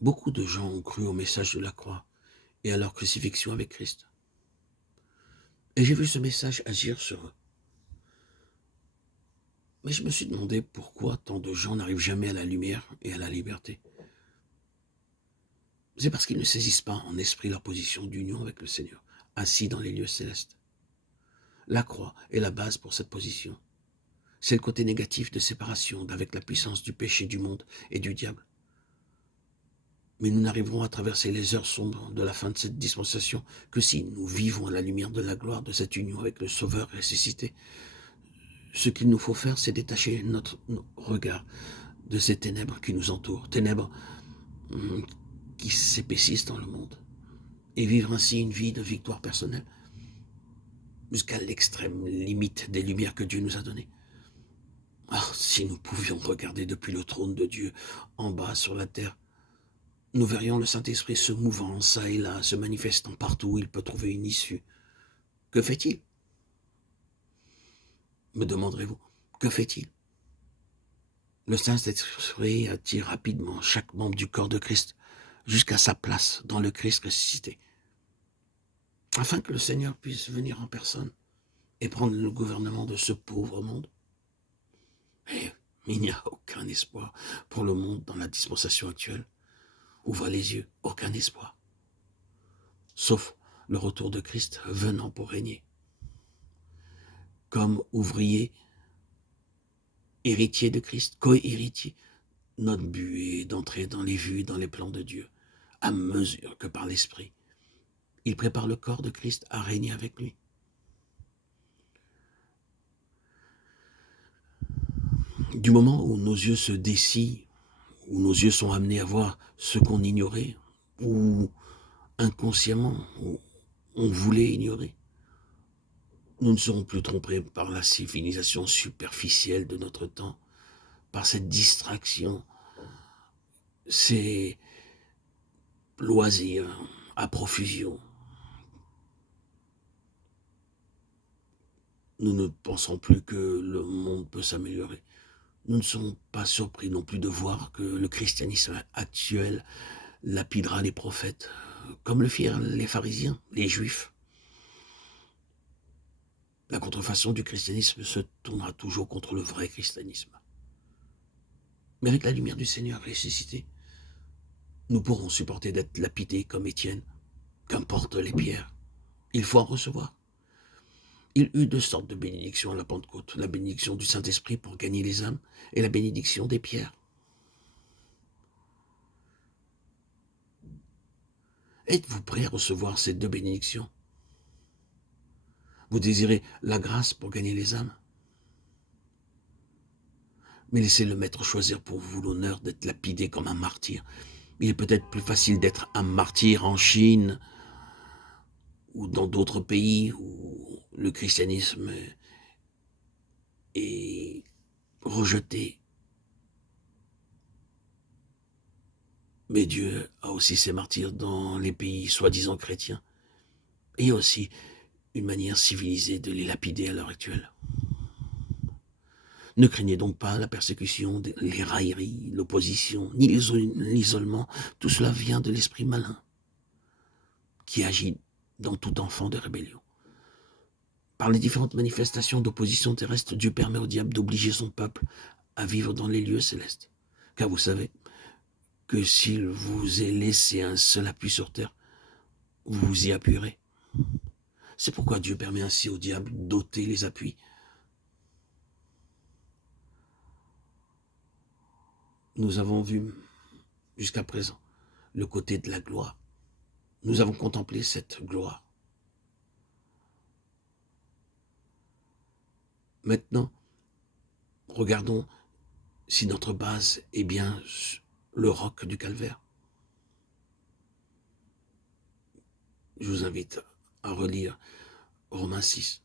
Beaucoup de gens ont cru au message de la croix et à leur crucifixion avec Christ. Et j'ai vu ce message agir sur eux. Mais je me suis demandé pourquoi tant de gens n'arrivent jamais à la lumière et à la liberté. C'est parce qu'ils ne saisissent pas en esprit leur position d'union avec le Seigneur, assis dans les lieux célestes. La croix est la base pour cette position. C'est le côté négatif de séparation d'avec la puissance du péché du monde et du diable. Mais nous n'arriverons à traverser les heures sombres de la fin de cette dispensation que si nous vivons à la lumière de la gloire de cette union avec le Sauveur ressuscité. Ce qu'il nous faut faire, c'est détacher notre regard de ces ténèbres qui nous entourent, ténèbres qui s'épaississent dans le monde, et vivre ainsi une vie de victoire personnelle, jusqu'à l'extrême limite des lumières que Dieu nous a données. Ah, si nous pouvions regarder depuis le trône de Dieu, en bas sur la terre, nous verrions le Saint-Esprit se mouvant, ça et là, se manifestant partout où il peut trouver une issue. Que fait-il? Me demanderez-vous, que fait-il? Le Saint-Esprit attire rapidement chaque membre du corps de Christ jusqu'à sa place dans le Christ ressuscité, afin que le Seigneur puisse venir en personne et prendre le gouvernement de ce pauvre monde. Et il n'y a aucun espoir pour le monde dans la dispensation actuelle. Ouvrez les yeux, aucun espoir. Sauf le retour de Christ venant pour régner. Comme ouvrier, héritier de Christ, co-héritier, notre but est d'entrer dans les vues et dans les plans de Dieu, à mesure que par l'Esprit, il prépare le corps de Christ à régner avec lui. Du moment où nos yeux se dessillent, où nos yeux sont amenés à voir ce qu'on ignorait, ou inconsciemment, on voulait ignorer, nous ne serons plus trompés par la civilisation superficielle de notre temps, par cette distraction, ces loisirs à profusion. Nous ne pensons plus que le monde peut s'améliorer. Nous ne sommes pas surpris non plus de voir que le christianisme actuel lapidera les prophètes, comme le firent les pharisiens, les juifs. La contrefaçon du christianisme se tournera toujours contre le vrai christianisme. Mais avec la lumière du Seigneur ressuscité, nous pourrons supporter d'être lapidés comme Étienne, qu'importe les pierres. Il faut en recevoir. Il eut deux sortes de bénédictions à la Pentecôte, la bénédiction du Saint-Esprit pour gagner les âmes et la bénédiction des pierres. Êtes-vous prêt à recevoir ces deux bénédictions? Vous désirez la grâce pour gagner les âmes? Mais laissez le Maître choisir pour vous l'honneur d'être lapidé comme un martyr. Il est peut-être plus facile d'être un martyr en Chine ou dans d'autres pays où le christianisme est rejeté. Mais Dieu a aussi ses martyrs dans les pays soi-disant chrétiens. Et il y a aussi une manière civilisée de les lapider à l'heure actuelle. Ne craignez donc pas la persécution, les railleries, l'opposition, ni l'isolement. Tout cela vient de l'esprit malin qui agit dans tout enfant de rébellion. Par les différentes manifestations d'opposition terrestre, Dieu permet au diable d'obliger son peuple à vivre dans les lieux célestes. Car vous savez que s'il vous est laissé un seul appui sur terre, vous vous y appuierez. C'est pourquoi Dieu permet ainsi au diable d'ôter les appuis. Nous avons vu jusqu'à présent le côté de la gloire. Nous avons contemplé cette gloire. Maintenant, regardons si notre base est bien le roc du calvaire. Je vous invite à relire Romains 6.